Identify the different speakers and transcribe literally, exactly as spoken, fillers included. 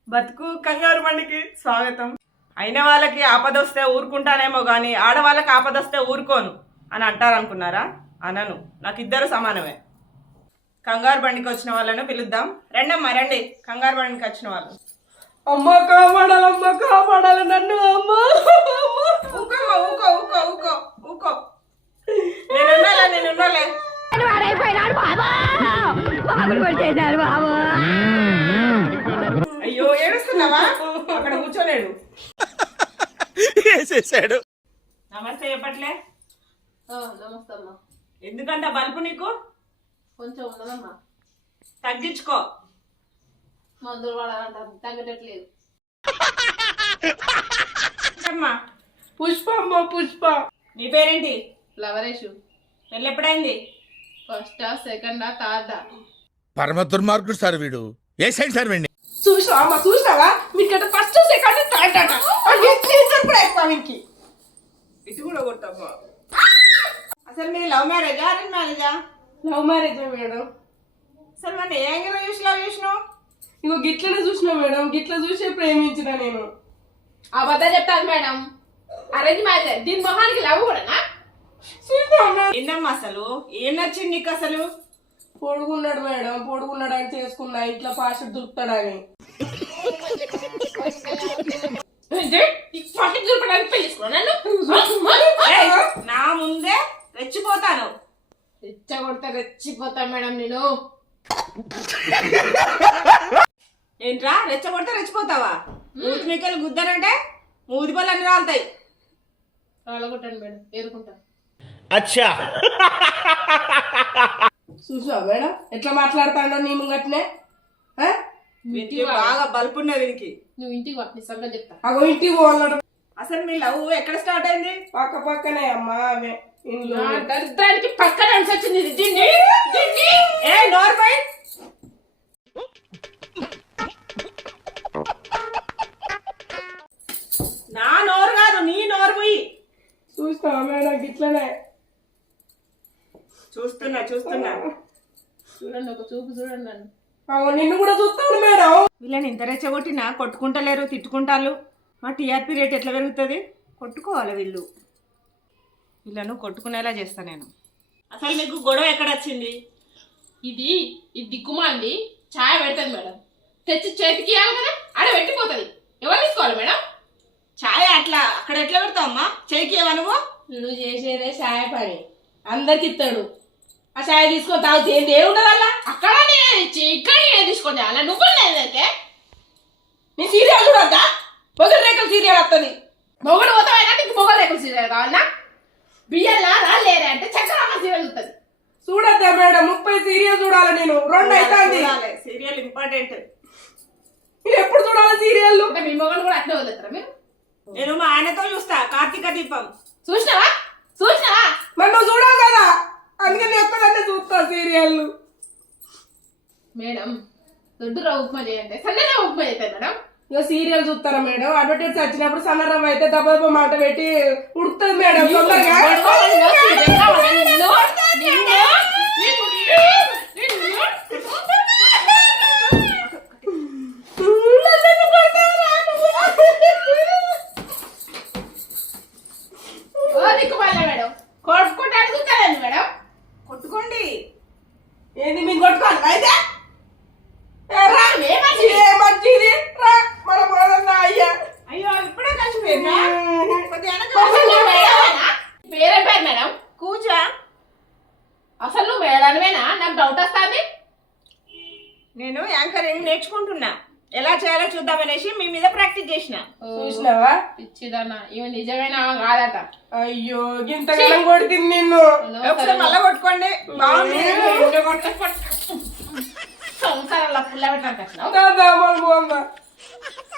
Speaker 1: బతుకు కంగారు బండికి స్వాగతం. అయిన వాళ్ళకి ఆపదొస్తే ఊరుకుంటానేమో కానీ ఆడవాళ్ళకి ఆపదొస్తే ఊరుకోను అని అంటారు అనుకున్నారా? అనను. నాకు ఇద్దరు సమానమే. కంగారు బండికి వచ్చిన వాళ్ళను పిలుద్దాం. రెండమ్మా రండి. కంగారు బండికి వచ్చిన వాళ్ళు.
Speaker 2: అమ్మ కాపాడాలి, అమ్మ కాపాడాలి నన్ను. అమ్మ
Speaker 1: ఊకో ఊకో ఊకో ఊకో ఊకో నేనున్నాలే నేనున్నాలే. అయ్యో ఏడుస్తున్నావా? అక్కడ కూర్చోలేడు.
Speaker 3: వేసేసాడు.
Speaker 1: నమస్తే చెప్పట్లే.
Speaker 2: నమస్తే అమ్మా.
Speaker 1: ఎందుకంత బల్పు నీకు?
Speaker 2: కొంచెం ఉన్నదమ్మా,
Speaker 1: తగ్గించుకో.
Speaker 2: మందులు వాడాలంటారు, తగ్గట్లేదు.
Speaker 1: అమ్మా
Speaker 2: పుష్ప అమ్మ పుష్ప.
Speaker 1: నీ పేరేంటి?
Speaker 2: ఫ్లవరేషు.
Speaker 1: పెళ్ళి ఎప్పుడైంది?
Speaker 2: ఫస్టా సెకండా థర్డా?
Speaker 3: పరమ దుర్మార్గుడు సార్ వీడు. ఏ సైడ్ సార్ వీడిని?
Speaker 2: చూసావా అమ్మ, చూసావా? మీకంటే ఫస్ట్ సెకండ్ థర్డ్ అట. ఇంకి
Speaker 1: ఇటు కూడా కొట్టమ్మా. అసలు మీ లవ్ మ్యారేజా అరేంజ్ మ్యారేజా?
Speaker 2: Love marriage madam.
Speaker 1: అసలు మన ఏ యాంగిల్ చూసి లవ్ చేసినావు?
Speaker 2: ఇంకో గిట్లనే చూసినా మేడం, గిట్ల చూసే ప్రేమించిన నేను. అబద్ధం చెప్తాను మేడం, అరేంజ్ మ్యారేజ్. దీని మొహానికి లవ్ కూడా
Speaker 1: ఏందమ్మా అసలు ఏం నచ్చింది నీకు? అసలు
Speaker 2: పొడుగున్నాడు మేడం, పొడుగున్నాడు అని చేసుకున్నా, ఇట్లా పాస్ దొరుకుతాడని.
Speaker 1: నా ముందే రెచ్చిపోతాను.
Speaker 2: రెచ్చగొడతా రెచ్చిపోతా మేడం నేను.
Speaker 1: ఏంట్రా రెచ్చగొడితే రెచ్చిపోతావా? మూతి మీకలు గుద్దనంటే మూతి పళ్ళు అన్ని రాలుతాయి.
Speaker 2: రాలగొట్టాను మేడం, ఏరుకుంటా.
Speaker 3: అచ్చా
Speaker 2: చూసావా మేడం ఎట్లా మాట్లాడతాడో నీ ముంగట్నే?
Speaker 1: వీనికి బాగా బల్పు ఉన్నది వీనికి.
Speaker 2: నువ్వు ఇంటికి వాటిని సంగతి చెప్తా. అగో ఇంటికి పోవాలట.
Speaker 1: అసలు మీ లవ్ ఎక్కడ స్టార్ట్ అయింది?
Speaker 2: పక్క పక్కనే అమ్మా, అవే ఇంట్లో. దరిద్రానికి పక్కన వచ్చింది దీన్ని.
Speaker 1: ఏ నోర్మై నా నోరు కాదు నీ నోరు పోయి.
Speaker 2: చూస్తావా మేడం గిట్లనే?
Speaker 1: చూస్తున్నా చూస్తున్నా.
Speaker 2: చూడండి, ఒక చూపు చూడండి నన్ను. అగో నిన్ను కూడా చూస్తాడు మేడం.
Speaker 1: వీళ్ళని ఇంత రెచ్చగొట్టినా కొట్టుకుంటలేరు, తిట్టుకుంటారు. మా టీఆర్పీ రేట్ ఎట్లా పెరుగుతుంది? కొట్టుకోవాలి వీళ్ళు. వీళ్ళను కొట్టుకునేలా చేస్తా నేను. అసలు మీకు గొడవ ఎక్కడ వచ్చింది?
Speaker 2: ఇది ఇది దిక్కుమాంది ఛాయ పెడతాది మేడం, తెచ్చి చేతికి ఇవ్వాలి కదా, ఆడ పెట్టిపోతుంది. ఎవరు తీసుకోవాలి మేడం?
Speaker 1: ఛాయ్ అట్లా అక్కడ ఎట్లా పెడతావమ్మా? చేయికి ఏవా నువ్వు?
Speaker 2: నువ్వు చేసేదే ఛాయ పని, అందరికి ఇస్తాడు. ఆ ఛాయ తీసుకొని తాగితే ఏంటి ఏముండదు అలా? అక్కడ ఇక్కడ తీసుకొని అలా నువ్వు లేదంటే నీ సీరియల్ చూడద్దా? మొగలు రేకుల సీరియల్ వస్తుంది. మొగలు పోతావైనా నీకు మొగలు రేకుల సీరియల్ కావాలన్నా? బియ్యల్లా రాలేరే అంటే చక్కర సీరియల్ చూస్తుంది. చూడద్దా మేడం, ముప్పై సీరియల్ చూడాలి నేను. రెండు అవుతుంది
Speaker 1: సీరియల్ ఇంపార్టెంట్.
Speaker 2: మీరు ఎప్పుడు చూడాలి సీరియల్? మీ మొగలు కూడా అట్లా వదిలేస్తారా మీరు?
Speaker 1: నేను మా ఆయనతో చూస్తా కార్తీక దీపం.
Speaker 2: చూసినావా చూసినావా? మరి నువ్వు చూడవు కదా, అందుకని ఎక్కడంటే చూస్తా సీరియల్. మేడం దొడ్డురా ఉప్మా చేయండి, సన్నరా ఉప్మా చేస్తారు మేడం. ఇక సీరియల్ చూస్తారా మేడం? అడ్వర్టైజ్ వచ్చినప్పుడు సన్నరం అయితే దెబ్బ మాట పెట్టి ఉడుతుంది మేడం తొందరగా. మేడం కొట్టుకుంటాను చూస్తారండి మేడం.
Speaker 1: కొట్టుకోండి.
Speaker 2: ఏంది మీకు కొట్టుకోండి అయితే? మంచిది రా మన పోదన్నా అయ్యా.
Speaker 1: అయ్యో ఇప్పుడే కలిసిపోయిందా?
Speaker 2: పేరే పేరు మేడం
Speaker 1: కూర్చో.
Speaker 2: అసలు నువ్వు మేడానివేనా? నాకు డౌట్ వస్తుంది.
Speaker 1: నేను యాంకరింగ్ నేర్చుకుంటున్నా, ఎలా చేయాలో చూద్దామనేసి మీ మీద ప్రాక్టీస్ చేసిన.
Speaker 2: చూసినావా పిచ్చిదన్నా, ఇవి నిజమేనా కాదట? అయ్యో ఇంతకాలం కొడుతుంది నిన్ను.
Speaker 1: ఒకసారి మళ్ళా కొట్టుకోండి. బాగుంది.
Speaker 2: సంసారాల పుల్ల పెట్టడానికి